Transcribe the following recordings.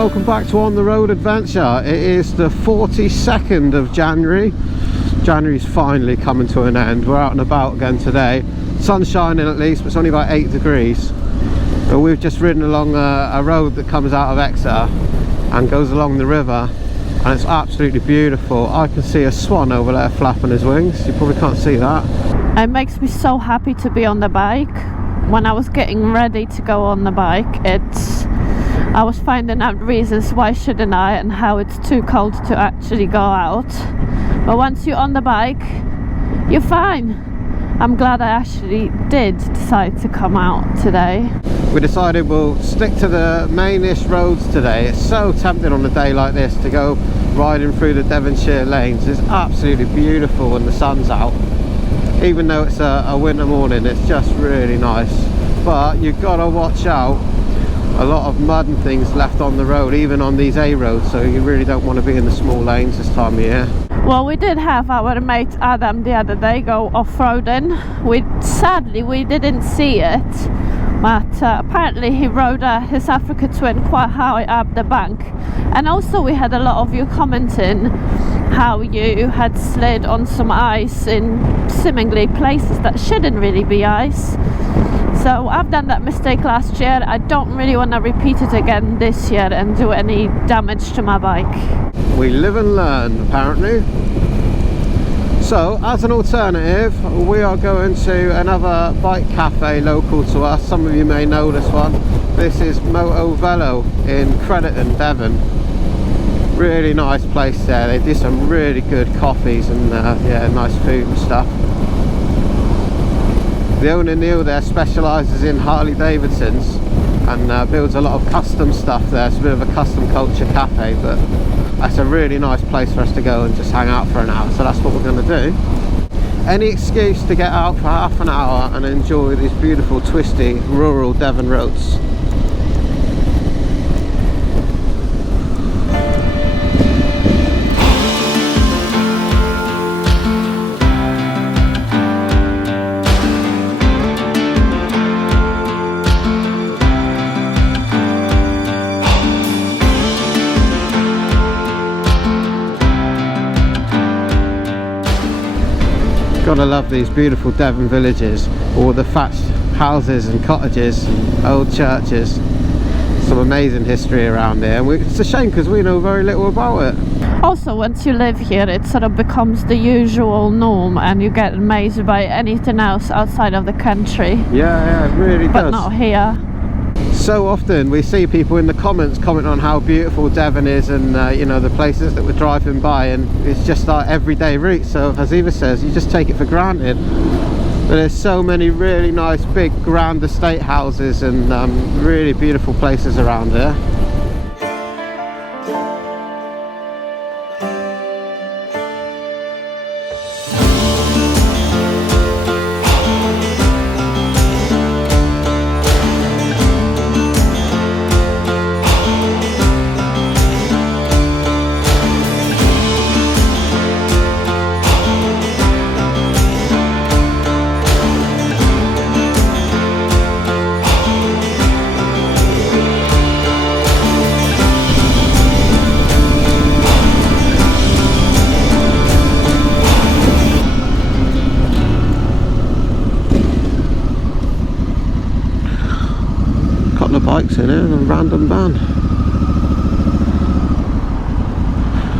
welcome back to On The Road Adventure. It is the 42nd of January. January's finally coming to an end. We're out and about again today. Sun's shining at least, but it's only about 8 degrees. But we've just ridden along a road that comes out of Exeter and goes along the river, and it's absolutely beautiful. I can see a swan over there flapping his wings. You probably can't see that. It makes me so happy to be on the bike. When I was getting ready to go on the bike, I was finding out reasons why shouldn't I and how it's too cold to actually go out. But once you're on the bike, you're fine. I'm glad I actually did decide to come out today. We decided we'll stick to the mainish roads today. It's so tempting on a day like this to go riding through the Devonshire lanes. It's absolutely beautiful when the sun's out. Even though it's a winter morning, it's just really nice. But you've got to watch out. A lot of mud and things left on the road, even on these A roads, so you really don't want to be in the small lanes this time of year. Well, we did have our mate Adam the other day go off-roading. Sadly we didn't see it, but apparently he rode his Africa Twin quite high up the bank. And also we had a lot of you commenting how you had slid on some ice in seemingly places that shouldn't really be ice. So I've done that mistake last year. I don't really want to repeat it again this year and do any damage to my bike. We live and learn, apparently. So as an alternative, we are going to another bike cafe local to us. Some of you may know this one. This is Moto Velo in Crediton, Devon. Really nice place there. They do some really good coffees and yeah, nice food and stuff. The owner Neil there specialises in Harley Davidsons and builds a lot of custom stuff there. It's a bit of a custom culture cafe, but that's a really nice place for us to go and just hang out for an hour, so that's what we're going to do. Any excuse to get out for half an hour and enjoy these beautiful twisty rural Devon roads. Gotta love these beautiful Devon villages, all the thatched houses and cottages and old churches. Some amazing history around here, and it's a shame because we know very little about it. Also, once you live here, it sort of becomes the usual norm and you get amazed by anything else outside of the country. Yeah, it really does. But not here. So often we see people in the comments comment on how beautiful Devon is and you know, the places that we're driving by, and it's just our everyday route. So as Eva says, you just take it for granted. But there's so many really nice big grand estate houses and really beautiful places around here. Bikes in here and a random van.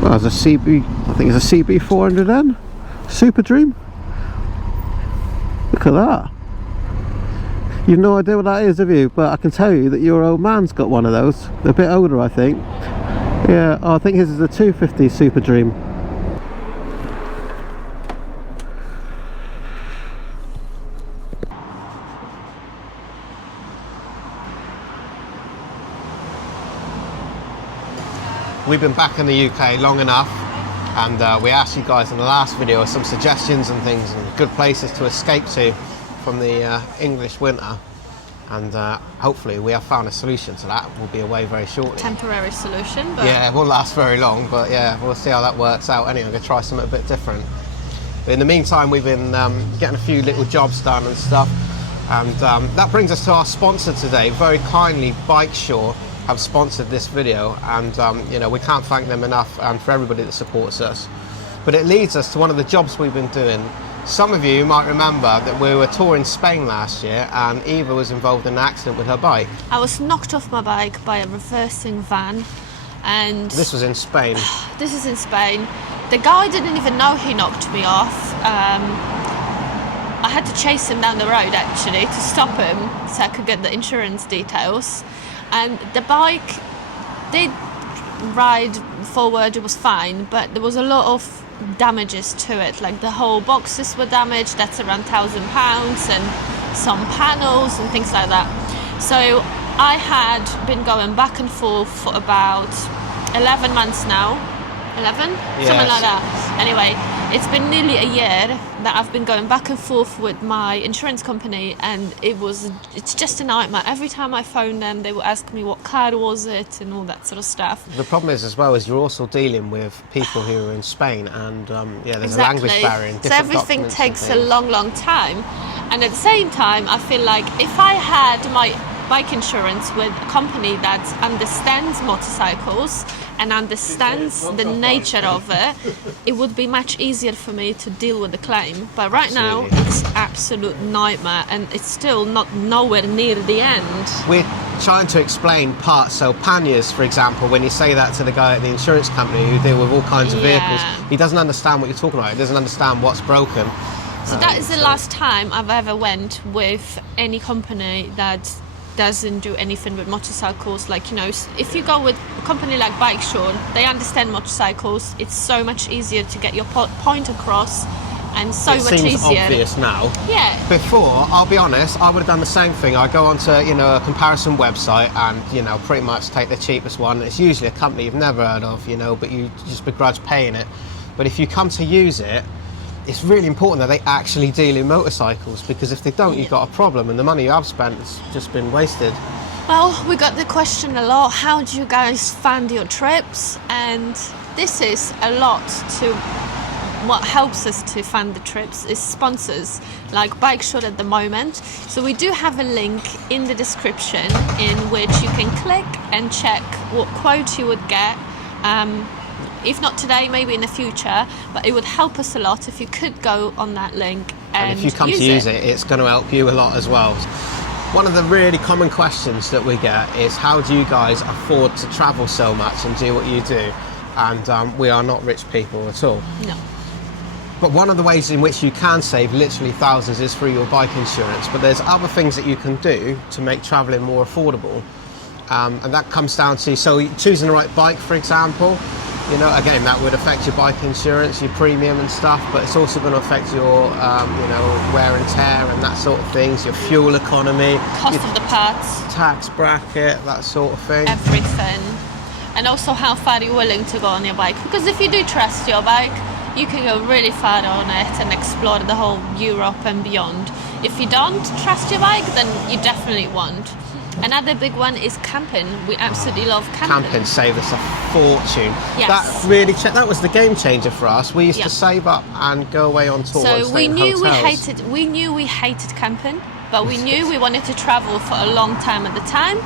Well, there's a CB, I think it's a CB 400N Super Dream. Look at that. You've no idea what that is, have you? But I can tell you that your old man's got one of those. They're a bit older, I think. Yeah, I think his is a 250 Super Dream. We've been back in the UK long enough, and we asked you guys in the last video some suggestions and things and good places to escape to from the English winter, and hopefully we have found a solution to that. We'll be away very shortly. Temporary solution, but yeah, it won't last very long, but yeah, we'll see how that works out. Anyway, I'm going to try something a bit different. But in the meantime, we've been getting a few little jobs done and stuff, and that brings us to our sponsor today. Very kindly, Bike Shore have sponsored this video, and you know, we can't thank them enough, and for everybody that supports us. But it leads us to one of the jobs we've been doing. Some of you might remember that we were touring Spain last year, and Eva was involved in an accident with her bike. I was knocked off my bike by a reversing van, and This was in Spain. this is in Spain. The guy didn't even know he knocked me off. I had to chase him down the road actually to stop him so I could get the insurance details. And the bike did ride forward, it was fine, but there was a lot of damages to it. Like the whole boxes were damaged, that's around £1,000, and some panels and things like that. So I had been going back and forth for about 11 months now. 11? Yes. Something like that. Anyway, it's been nearly a year that I've been going back and forth with my insurance company, and it's just a nightmare. Every time I phone them, they will ask me what car was it and all that sort of stuff. The problem is, as well, is you're also dealing with people who are in Spain, and yeah, there's Exactly. a language barrier. So everything takes a long time. And at the same time, I feel like if I had my bike insurance with a company that understands motorcycles and understands the nature of it, it would be much easier for me to deal with the claim. But right now, it's absolute nightmare, and it's still nowhere near the end. We're trying to explain parts. So panniers, for example, when you say that to the guy at the insurance company who deal with all kinds of vehicles, he doesn't understand what you're talking about. He doesn't understand what's broken. So that is the last time I've ever went with any company that doesn't do anything with motorcycles. Like, you know, if you go with a company like Bike Shore, they understand motorcycles. It's so much easier to get your point across, and so much easier. It seems obvious now. Yeah. Before, I'll be honest, I would have done the same thing. I go onto, you know, a comparison website and, you know, pretty much take the cheapest one. It's usually a company you've never heard of, you know, but you just begrudge paying it. But if you come to use it, it's really important that they actually deal in motorcycles, because if they don't, you've got a problem, and the money you have spent has just been wasted. Well, we got the question a lot, how do you guys fund your trips? And this is a lot to what helps us to fund the trips is sponsors like Bike Shore at the moment. So we do have a link in the description in which you can click and check what quote you would get. If not today, maybe in the future, but it would help us a lot if you could go on that link and if you come to use it, it's going to help you a lot as well. One of the really common questions that we get is, how do you guys afford to travel so much and do what you do? And we are not rich people at all. No. But one of the ways in which you can save literally thousands is through your bike insurance. But there's other things that you can do to make travelling more affordable. And that comes down to, so choosing the right bike, for example. You know, again, that would affect your bike insurance, your premium and stuff, but it's also going to affect your, you know, wear and tear and that sort of things, your fuel economy, Cost of the parts. tax bracket, that sort of thing. Everything. And also how far you're willing to go on your bike. Because if you do trust your bike, you can go really far on it and explore the whole Europe and beyond. If you don't trust your bike, then you definitely won't. Another big one is camping. We absolutely love camping. Camping saved us a fortune. Yes. That was the game changer for us. We used to save up and go away on tour. and So stay in hotels. we knew we hated camping, but we knew we wanted to travel for a long time at the time.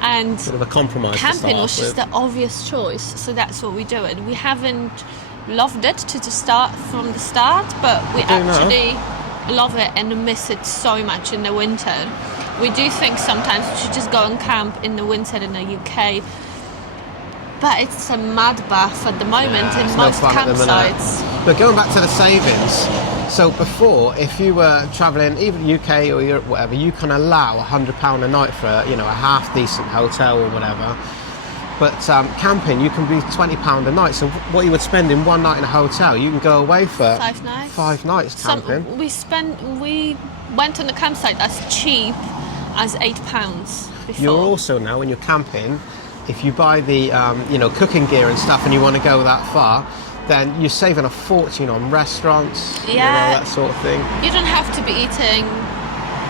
And Bit of a compromise. camping was just the obvious choice, so that's what we do it. We haven't loved it to start from the start, but we actually love it and miss it so much in the winter. We do think sometimes we should just go and camp in the winter in the UK, but it's a mad bath at the moment in most campsites. But going back to the savings, so before, if you were travelling either UK or Europe, whatever, you can allow £100 a night for, you know, a half decent hotel or whatever. But camping, you can be £20 a night. So what you would spend in one night in a hotel, you can go away for 5 nights. 5 nights camping. We went on the campsite as cheap as £8 before. You're also now, when you're camping, if you buy the you know, cooking gear and stuff, and you want to go that far, then you're saving a fortune on restaurants, you know, that sort of thing. You don't have to be eating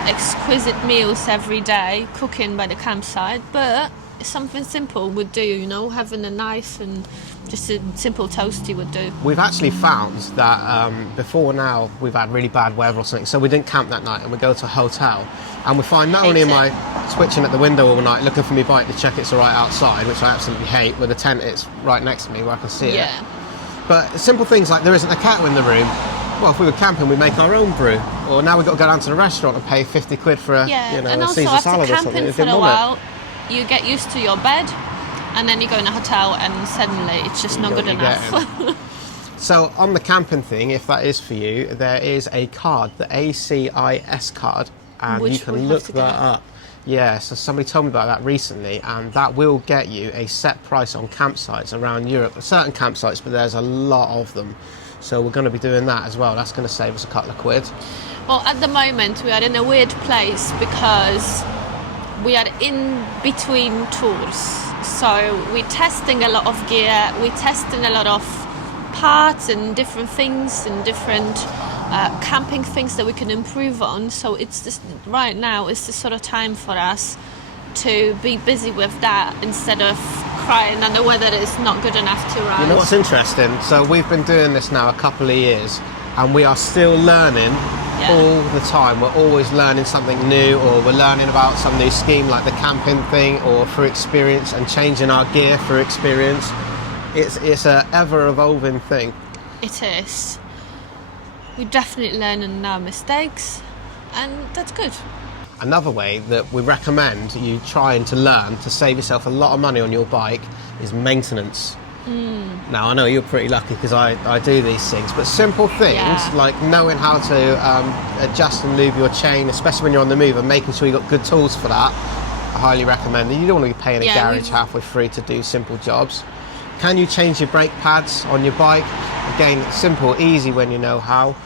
exquisite meals every day, cooking by the campsite, but something simple would do, you know, having a nice and Just a simple toasty would do. We've actually found that before now we've had really bad weather or something, so we didn't camp that night and we go to a hotel, and we find not only am I switching at the window all night looking for my bike to check it's all right outside, which I absolutely hate, with a tent it's right next to me where I can see it. But simple things like there isn't a kettle in the room. Well, if we were camping, we'd make our own brew. Or now we've got to go down to the restaurant and pay 50 quid for a, and a also Caesar salad or after something. camping for a while, you get used to your bed, and then you go in a hotel and suddenly it's just not good enough. So on the camping thing, if that is for you, there is a card, the ACIS card, and you can look that up. Yeah, so somebody told me about that recently, and that will get you a set price on campsites around Europe. Certain campsites, but there's a lot of them. So we're going to be doing that as well. That's going to save us a couple of quid. Well, at the moment we are in a weird place because we are in between tours. So we're testing a lot of gear, we're testing a lot of parts and different things and different camping things that we can improve on. So it's just right now it's the sort of time for us to be busy with that instead of crying and the weather is not good enough to ride. You know what's interesting? So we've been doing this now a couple of years and we are still learning all the time. We're always learning something new, or we're learning about some new scheme like the camping thing, or through experience, and changing our gear through experience. It's a ever evolving thing. It is. We're definitely learning our mistakes, and that's good. Another way that we recommend you trying to learn to save yourself a lot of money on your bike is maintenance. Now I know you're pretty lucky because I do these things, but simple things like knowing how to adjust and lube your chain, especially when you're on the move, and making sure you've got good tools for that, I highly recommend it. You don't want to be paying a garage halfway free to do simple jobs. Can you change your brake pads on your bike? Again, it's simple, easy when you know how.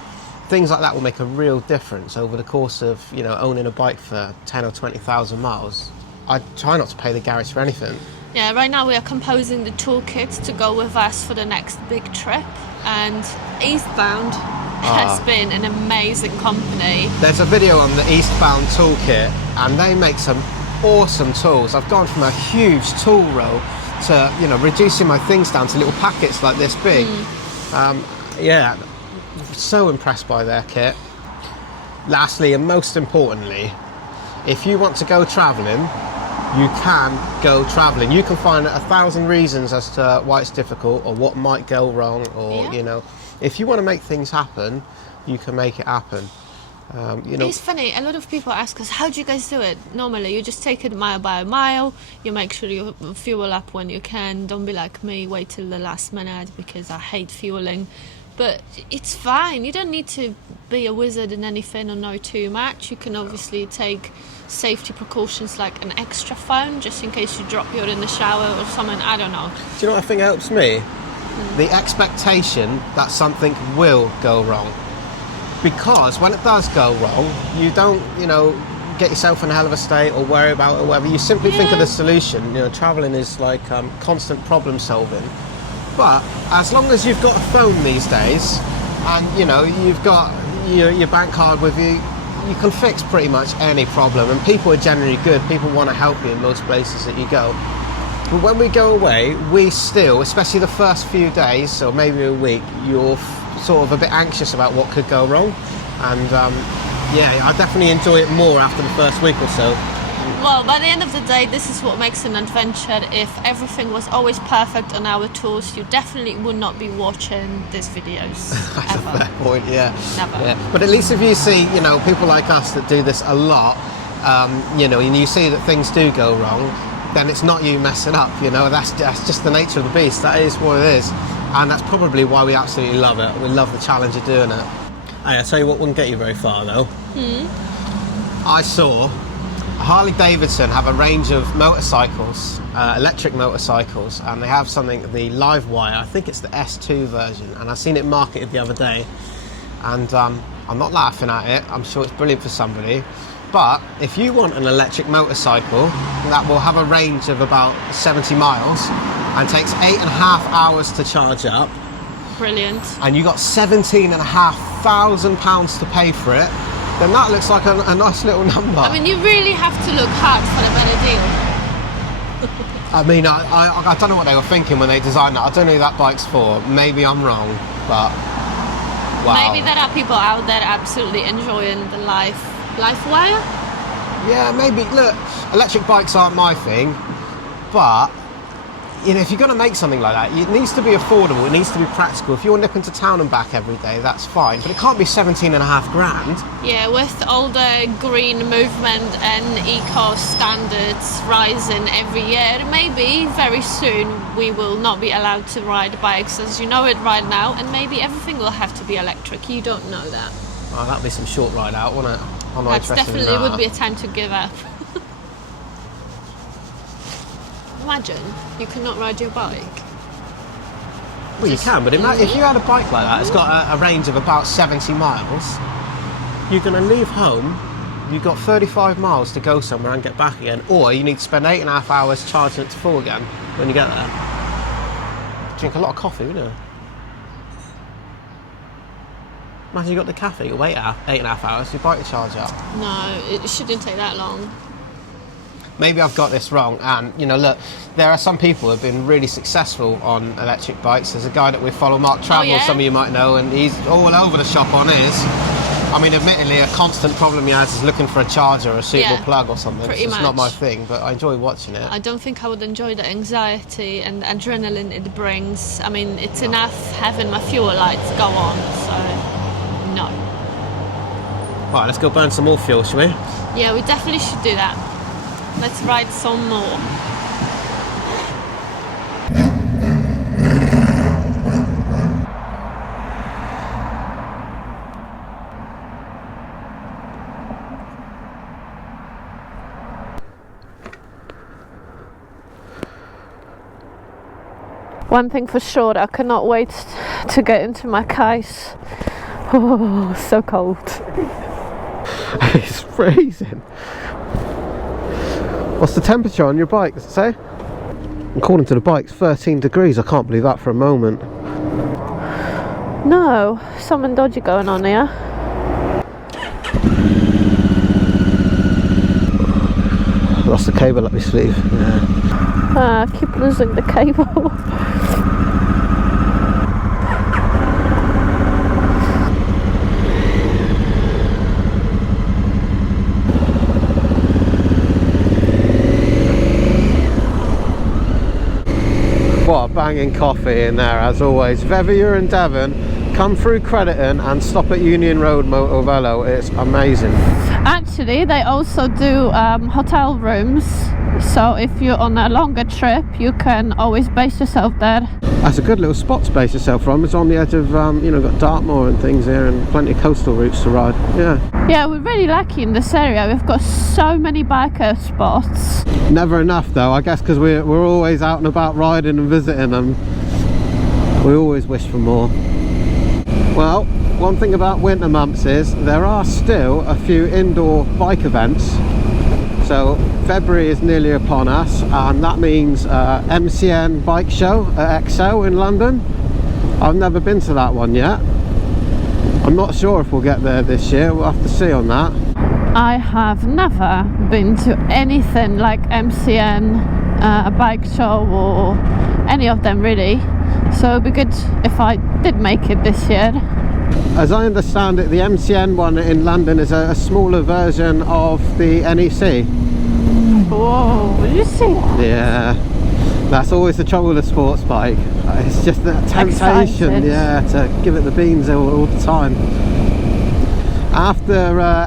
Things like that will make a real difference over the course of owning a bike for 10 or 20,000 miles. I try not to pay the garage for anything. Yeah, right now we are composing the toolkit to go with us for the next big trip, and Eastbound has been an amazing company. There's a video on the Eastbound toolkit and they make some awesome tools. I've gone from a huge tool roll to reducing my things down to little packets like this big. Yeah, so impressed by their kit. Lastly and most importantly, if you want to go travelling, you can go travelling. You can find 1,000 reasons as to why it's difficult or what might go wrong, or if you want to make things happen, you can make it happen. It's funny, a lot of people ask us, how do you guys do it? Normally you just take it mile by mile, you make sure you fuel up when you can, don't be like me, wait till the last minute, because I hate fueling. But it's fine, you don't need to be a wizard in anything or know too much. You can obviously take safety precautions like an extra phone, just in case you drop yours in the shower or something, I don't know. Do you know what I think helps me? The expectation that something will go wrong. Because when it does go wrong, you don't, get yourself in a hell of a state or worry about it or whatever. You simply think of the solution. Travelling is like constant problem solving. But as long as you've got a phone these days, and you've got your bank card with you, you can fix pretty much any problem. And people are generally good. People want to help you in most places that you go. But when we go away, we still, especially the first few days or maybe a week, you're sort of a bit anxious about what could go wrong. And I definitely enjoy it more after the first week or so. Well, by the end of the day, this is what makes an adventure. If everything was always perfect on our tours, you definitely would not be watching these videos. That's ever. a fair point, yeah. Never. Yeah. But at least if you see, people like us that do this a lot, and you see that things do go wrong, then it's not you messing up, that's just the nature of the beast. That is what it is. And that's probably why we absolutely love it. We love the challenge of doing it. Hey, I'll tell you what wouldn't get you very far though. I saw Harley Davidson have a range of motorcycles, electric motorcycles, and they have something, the Livewire, I think it's the S2 version, and I've seen it marketed the other day, and I'm not laughing at it, I'm sure it's brilliant for somebody, but if you want an electric motorcycle that will have a range of about 70 miles and takes 8.5 hours to charge up, brilliant, and you got £17,500 to pay for it, then that looks like a nice little number. I mean, you really have to look hard for a better deal. I mean, I don't know what they were thinking when they designed that. I don't know who that bike's for. Maybe I'm wrong, but wow. Maybe there are people out there absolutely enjoying the life wire. Yeah, maybe. Look, electric bikes aren't my thing, but you know, if you're going to make something like that, it needs to be affordable. It needs to be practical. If you're nipping to town and back every day, that's fine, but it can't be 17.5 grand. Yeah, with all the green movement and eco standards rising every year, maybe very soon we will not be allowed to ride bikes as you know it right now, and maybe everything will have to be electric. You don't know that. Oh, that'd be some short ride out, wouldn't it? I'm not That's interested in definitely that. would be a time to give up. Imagine you cannot ride your bike. Well, you can, but if you had a bike like that, it's got a range of about 70 miles, you're going to leave home, you've got 35 miles to go somewhere and get back again, or you need to spend 8.5 hours charging it to full again when you get there. Drink a lot of coffee, wouldn't you? Imagine you got the cafe, you wait 8.5 hours, your bike to charge up. No, it shouldn't take that long. Maybe I've got this wrong, and you know, look, there are some people who have been really successful on electric bikes. There's a guy that we follow, Mark Travel, some of you might know, and he's all over the shop on his. I mean, admittedly, a constant problem he has is looking for a charger or a suitable plug or something. Pretty It's much not my thing, but I enjoy watching it. I don't think I would enjoy the anxiety and adrenaline it brings. I mean, it's enough having my fuel lights go on, so no. Right, let's go burn some more fuel, shall we? Yeah, we definitely should do that. Let's ride some more. One thing for sure, I cannot wait to get into my case. Oh, so cold. It's freezing. What's the temperature on your bike, does it say? According to the bike, it's 13 degrees. I can't believe that for a moment. No, something dodgy going on here. Lost the cable up my sleeve. Yeah. I keep losing the cable. What a banging coffee in there, as always. If ever you're in Devon, come through Crediton and stop at Union Road Motor Velo. It's amazing. Actually, they also do hotel rooms, so if you're on a longer trip, you can always base yourself there. That's a good little spot to base yourself from. It's on the edge of, you know, got Dartmoor and things here, and plenty of coastal routes to ride. Yeah, we're really lucky in this area. We've got so many biker spots. Never enough though, I guess, because we're always out and about riding and visiting them. We always wish for more. Well, one thing about winter months is there are still a few indoor bike events. So February is nearly upon us, and that means MCN bike show at XO in London. I've never been to that one yet. I'm not sure if we'll get there this year. We'll have to see on that. I have never been to anything like MCN, a bike show, or any of them really. So it'd be good if I did make it this year. As I understand it, the MCN one in London is a smaller version of the NEC. Whoa, did you see that? Yeah, that's always the trouble with a sports bike. It's just that temptation, to give it the beans all the time. After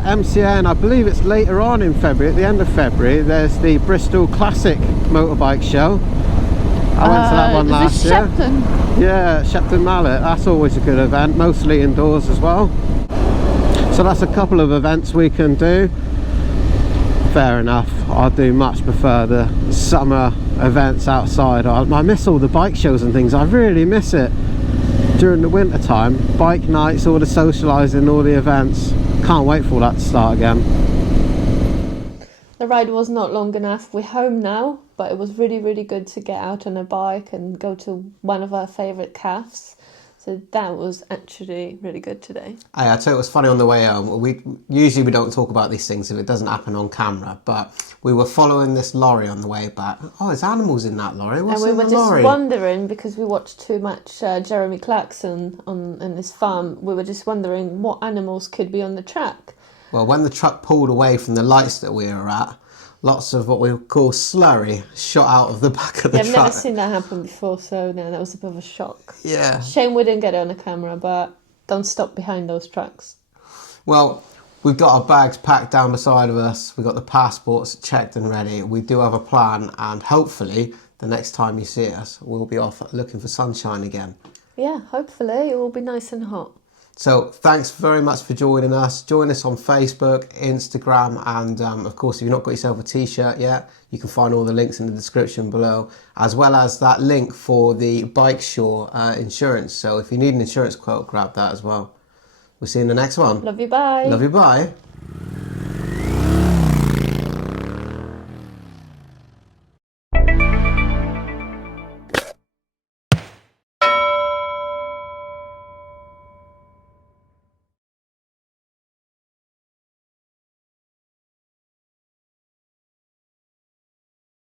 MCN, I believe it's later on in February, at the end of February, there's the Bristol Classic motorbike show. I went to that one last year. Shepton? Yeah, Shepton Mallet. That's always a good event, mostly indoors as well. So that's a couple of events we can do. Fair enough. I do much prefer the summer events outside. I miss all the bike shows and things. I really miss it during the winter time. Bike nights, all the socialising, all the events. Can't wait for all that to start again. The ride was not long enough. We're home now, but it was really, really good to get out on a bike and go to one of our favourite cafes. So So that was actually really good today. I tell you, it was funny on the way home. We don't talk about these things if it doesn't happen on camera. But we were following this lorry on the way back. Oh, there's animals in that lorry. What's And we in were the just lorry? wondering, because we watched too much Jeremy Clarkson in this farm. We were just wondering what animals could be on the track. Well, when the truck pulled away from the lights that we were at, lots of what we call slurry shot out of the back of the I've truck. never seen that happen before, so no, that was a bit of a shock. Yeah. Shame we didn't get it on the camera, but don't stop behind those trucks. Well, we've got our bags packed down beside of us. We've got the passports checked and ready. We do have a plan, and hopefully the next time you see us, we'll be off looking for sunshine again. Yeah, hopefully it will be nice and hot. So thanks very much for joining us. Join us on Facebook, Instagram, and of course, if you've not got yourself a t-shirt yet, you can find all the links in the description below, as well as that link for the Bike Shore insurance. So if you need an insurance quote, grab that as well. We'll see you in the next one. Love you, bye. Love you, bye.